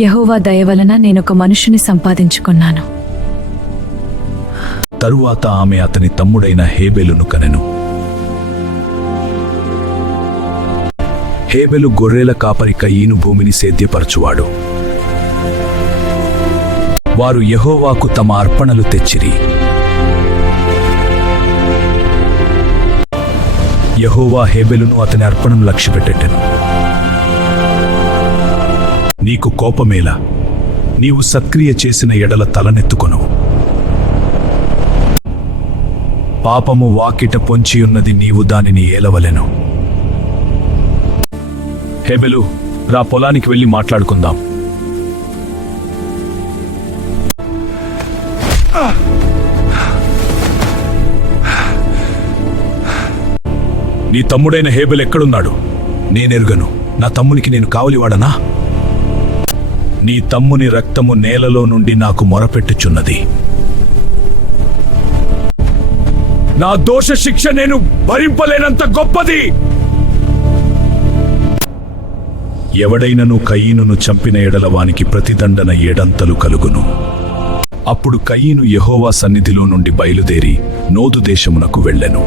యెహోవా దయ వలన నేనొక మనుషుని సంపాదించుకున్నాను. తరువాత ఆమె అతని తమ్ముడైన హేబెలును కనెను. హేబెలు గొర్రెల కాపరి కయీను భూమిని సేద్యపరచువాడు. వారు యెహోవాకు తమ అర్పణలు తెచ్చిరి. యెహోవా హేబెలును అతని అర్పణను లక్ష్యపెట్టెను. నీకు కోపమేలా? నీవు సత్క్రియ చేసిన ఎడల తలనెత్తుకొను. పాపము వాకిట పొంచియున్నది, నీవు దానిని ఏలవలెను. హేబెలు, రా పొలానికి వెళ్ళి మాట్లాడుకుందాం. నీ తమ్ముడైన హేబెలు ఎక్కడున్నాడు? నేనెరుగను. నా తమ్మునికి నేను కావలివాడనా? నీ తమ్ముని రక్తము నేలలో నుండి నాకు మొరపెట్టుచున్నది. నా దోష శిక్ష నేను భరింపలేనంత గొప్పది. ఎవడైనను కయీనును చంపిన ఎడల వానికి ప్రతిదండన 7 కలుగును. అప్పుడు కయీను యెహోవా సన్నిధిలో నుండి బయలుదేరి నోదు దేశమునకు వెళ్ళెను.